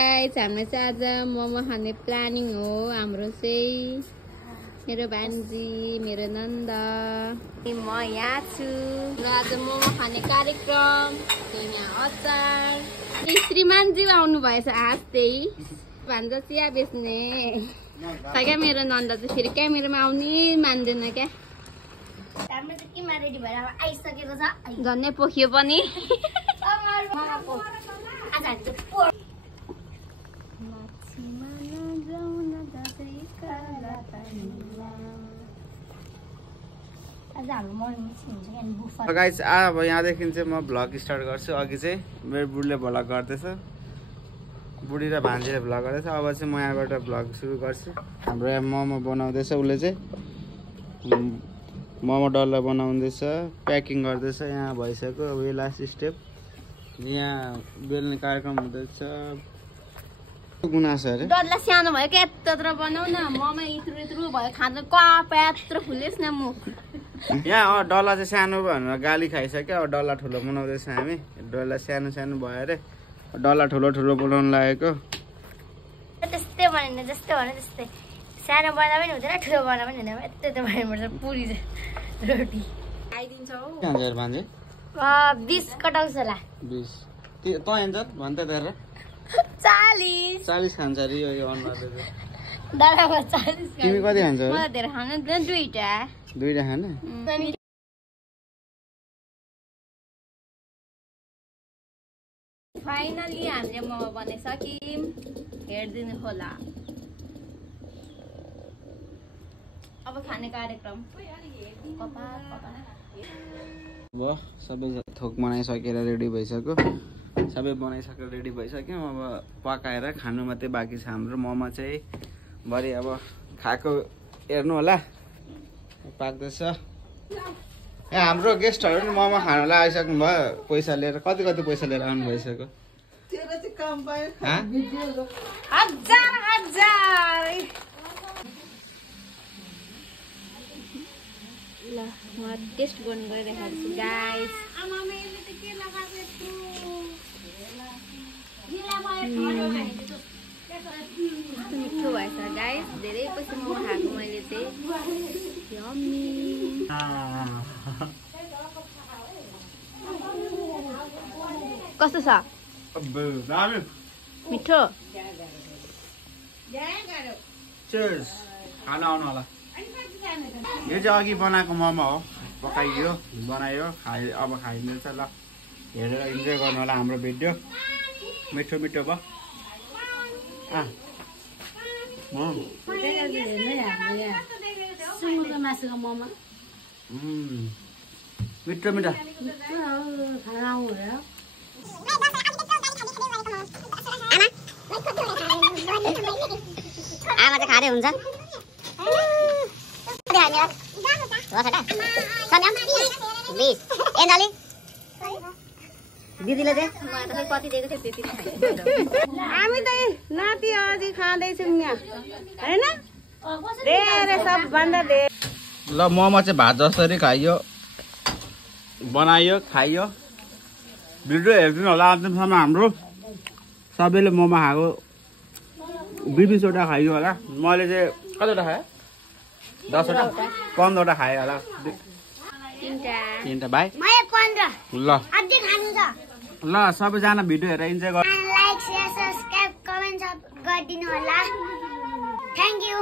Guys हाम्रो चाहिँ आज मोमो खाने प्लानिङ हो। हाम्रो चाहिँ मेरो भान्जी मेरो नन्द म यहाँ छु र आज मोमो खाने कार्यक्रम। यहाँ अचार श्रीमानजी आउनु भएछ आज त्यही भान्जा चिया बेच्ने क्या। मेरो नन्द चाहिँ फेरि क्यामेरामा आउनै मान्दैन क्या। झन्नै पोखियो पनि। गाइस अब यहाँदेखि चाहिँ म भ्लग स्टार्ट गर्छु। अघि चाहिँ मेरो बुढीले भ्लग गर्दैछ, बुढी र भान्जीले भ्लग गर्दैछ। अब चाहिँ म यहाँबाट भ्लग सुरु गर्छु। हाम्रो यहाँ मोमो बनाउँदैछ, उसले चाहिँ मोमो डल्ला बनाउँदैछ, प्याकिङ गर्दैछ। यहाँ भइसक्यो। अब यो लास्ट स्टेप, यहाँ बेल्ने कार्यक्रम हुँदैछ। गुनासो अरे डल्ला सानो भयो क्या, यत्रो बनाउ न। मोमो इत्रु इत्रु भयो खाँदा कपा यत्रो फुलेस् न म। यहाँ डल्ला चाहिँ सानो भनेर गाली खाइसक्यो। अब डल्ला ठुलो बनाउँदैछ हामी। डल्ला सानो सानो भयो अरे, डल्ला ठुलो ठुलो बनाउनु लागेको। त्यस्तै बनाइन्छ, जस्तो भने त्यस्तै। सानो बनाए पनि हुँदैन, ठुलो बनाए पनि हुँदैन। यस्तै त बनाइनुपर्छ पुरी रोटी। आइदिन्छौ हजुर भान्जे 20 कटाउँछ होला। 20 त हेर्छ भन्दै धेरै 40 खान्छ अरे यो अनुहारले चाहिँ। दादामा 40 तिमी कति खान्छौ? मलाई धेरै खानु दिदैन, दुईटा खाने। फाइनली हामीले मोमो बनाइसक्यौँ, हेरिदिनु होला। अब खाने कार्यक्रम। अब सबै थोक बनाइसकेर रेडी भइसक्यो। सबै बनाइसकेर रेडी भइसक्यो। अब पकाएर खानु मात्रै बाँकी छ हाम्रो। मोमो चाहिँ भरे अब खाएको हेर्नु होला, पाक्दैछ। हाम्रो गेस्टहरू पनि मोमो खानुलाई आइसक्नु भयो पैसा लिएर। कति पैसा लिएर आउनु भइसक्यो? ल म टेस्ट गर्नु गइरहेको छु गाइस। मिठो भएछ गाइस। धेरै पछि मोमो खाएको मैले चाहिँ। यम्मी। कस्तो छ? मिठो। खाना आउनु होला। यो चाहिँ अघि बनाएको मोमो हो, पकाइयो बनायो अब खाइदिन्छ। ल हेरेर इन्जोय गर्नु होला हाम्रो भिडियो। मिठो मिठो भयो। मिठो मिठो। आमा चाहिँ खाँदै हुन्छ। दिदीले चाहिँ कति दिएको थियो त्यति हामी त नाति अझै खाँदैछौँ यहाँ, होइन? धेरै सबभन्दा धेरै। ल मोमो चाहिँ भात जसरी खाइयो, बनाइयो, खाइयो। भिडियो हेरिदिनु होला अन्तिमसम्म। हाम्रो सबैले मोमो खाएको 20-20वटा खाइयो होला। मैले चाहिँ कतिवटा खाएँ? 10वटा 15वटा खाएँ होला। 3टा भाइ। ल सबैजना भिडियो हेरेर इन्जोय गर्नु। लाइक शेयर सब्सक्राइब कमेन्ट सब गरिदिनु होला। Thank you.